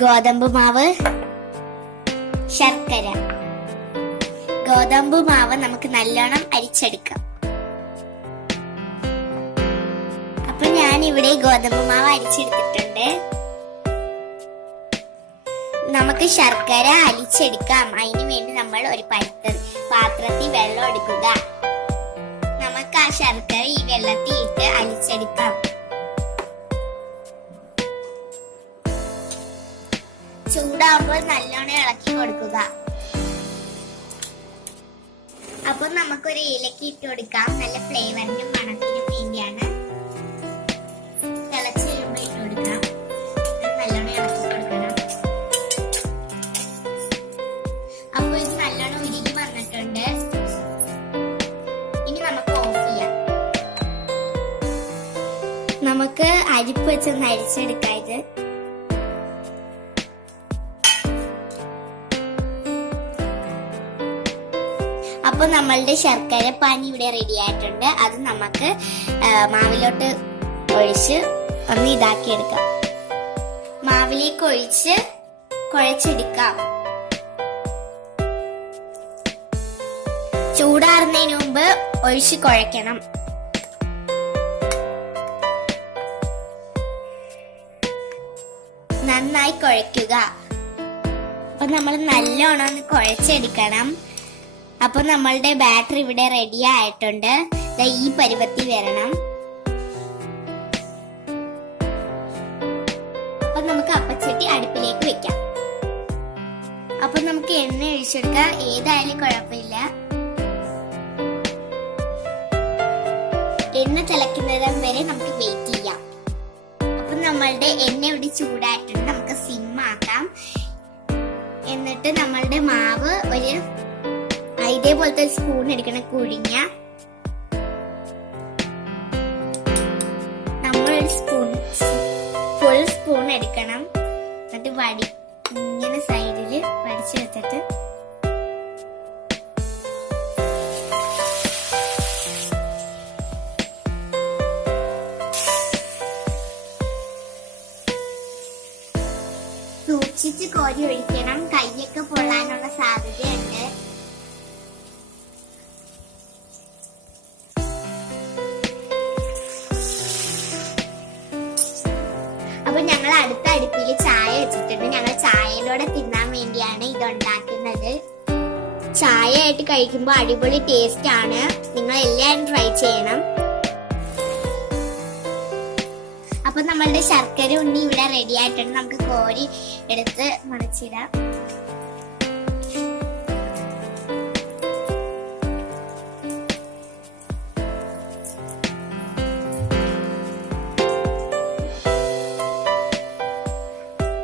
ഗോതമ്പ് മാവ് ശർക്കര. ഗോതമ്പ് മാവ് നമുക്ക് നല്ലോണം അരിച്ചെടുക്കാം. അപ്പൊ ഞാൻ ഇവിടെ ഗോതമ്പ് മാവ് അരിച്ചെടുത്തിട്ടുണ്ട്. നമുക്ക് ശർക്കര അരിച്ചെടുക്കാം അതിനു വേണ്ടി നമ്മൾ ഒരു പരുത്തത് പാത്രത്തിൽ വെള്ളം എടുക്കുക നമുക്ക് ആ ശർക്കര ഈ വെള്ളത്തിൽ ഇട്ട് അലിച്ചെടുക്കാം. ചൂടാവുമ്പോൾ നല്ലോണം ഇളക്കി കൊടുക്കുക. അപ്പൊ നമുക്കൊരു ഏലക്ക ഇട്ട് കൊടുക്കാം. നല്ല ഫ്ലേവറിനും മണത്തിനും നമുക്ക് അരിപ്പ് വെച്ചൊന്ന് അരിച്ചെടുക്കാം ഇത്. അപ്പൊ നമ്മളുടെ ശർക്കര പാനി ഇവിടെ റെഡി ആയിട്ടുണ്ട്. അത് നമുക്ക് മാവിലോട്ട് ഒഴിച്ച് ഒന്ന് ഇതാക്കി എടുക്കാം മാവിലേക്ക് ഒഴിച്ച് കുഴച്ചെടുക്കാം. ചൂടാറുന്നതിന് മുമ്പ് ഒഴിച്ച് കുഴയ്ക്കണം നന്നായി കുഴയ്ക്കുക. അപ്പൊ നമ്മൾ നല്ലോണം ഒന്ന് കുഴച്ചെടുക്കണം. അപ്പൊ നമ്മളുടെ ബാറ്ററി ഇവിടെ റെഡി ആയിട്ടുണ്ട്. ഈ പരുവത്തി വരണം. അപ്പൊ നമുക്ക് അപ്പച്ചട്ടി അടുപ്പിലേക്ക് വെക്കാം. അപ്പൊ നമുക്ക് എണ്ണ ഒഴിച്ചെടുക്കാം. ഏതായാലും കുഴപ്പമില്ല. എണ്ണ തിളയ്ക്കുന്നതും വരെ നമുക്ക് വെയിറ്റ് ചെയ്യാം. നമ്മളുടെ എണ്ണ ഇവിടെ ചൂടായിട്ടുണ്ട്. നമുക്ക് സിം ആക്കാം. എന്നിട്ട് നമ്മളുടെ മാവ് ഒരു ഇതേപോലത്തെ സ്പൂൺ എടുക്കണം കുഴിഞ്ഞ. നമ്മളൊരു സ്പൂൺ ഫുൾ സ്പൂൺ എടുക്കണം. എന്നിട്ട് വടി സൂക്ഷിച്ച് കോരി ഒഴിക്കണം. കൈയൊക്കെ പൊള്ളാനുള്ള സാധ്യതയുണ്ട്. അപ്പൊ ഞങ്ങൾ അടുത്ത അടുപ്പിൽ ചായ വെച്ചിട്ടുണ്ട്. ഞങ്ങൾ ചായയിലൂടെ തിന്നാൻ വേണ്ടിയാണ് ഇത് ഉണ്ടാക്കുന്നത്. ചായ ആയിട്ട് കഴിക്കുമ്പോൾ അടിപൊളി ടേസ്റ്റ് ആണ്. നിങ്ങൾ എല്ലാവരും ട്രൈ ചെയ്യണം. അപ്പൊ നമ്മളുടെ ശർക്കര ഉണ്ണി ഇവിടെ റെഡി ആയിട്ടുണ്ട്. നമുക്ക് കോരി എടുത്ത് മറിച്ചിടാം.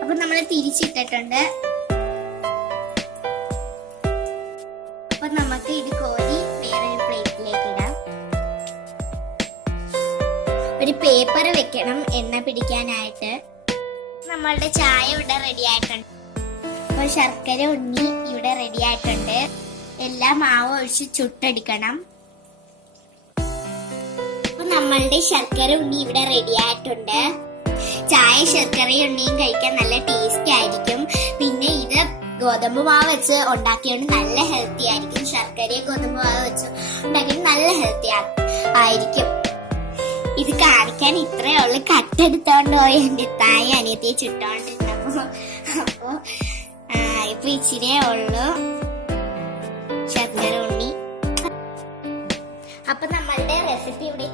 അപ്പൊ നമ്മൾ തിരിച്ചിട്ടിട്ടുണ്ട്. ഒരു പേപ്പർ വെക്കണം എണ്ണ പിടിക്കാനായിട്ട്. നമ്മളുടെ ചായ ഇവിടെ റെഡി ആയിട്ടുണ്ട്. അപ്പൊ ശർക്കര ഉണ്ണി ഇവിടെ റെഡി ആയിട്ടുണ്ട്. എല്ലാ മാവ് ഒഴിച്ച് ചുട്ടടിക്കണം. അപ്പൊ നമ്മളുടെ ശർക്കര ഉണ്ണി ഇവിടെ റെഡി ആയിട്ടുണ്ട്. ചായ ശർക്കര ഉണ്ണിയും കഴിക്കാൻ നല്ല ടേസ്റ്റി ആയിരിക്കും. പിന്നെ ഇത് ഗോതമ്പ് മാവ് വെച്ച് ഉണ്ടാക്കിയോണ്ട് നല്ല ഹെൽത്തി ആയിരിക്കും. ശർക്കരയും ഗോതമ്പ് മാവ് വെച്ച് ഉണ്ടാക്കിയത് നല്ല ഹെൽത്തി ആയിരിക്കും. ഇത് കാണിക്കാൻ ഇത്രേ ഉള്ളു. കട്ടെടുത്തോണ്ട് പോയി എന്റെ തായി അനിയത്തിയെ ചുട്ടോണ്ടിരുന്നപ്പോ. അപ്പൊ ഇപ്പൊ ഇച്ചിരി ഉള്ളു. ശർക്കര ഉണ്ണി. അപ്പൊ നമ്മളുടെ റെസിപ്പി ഇവിടെ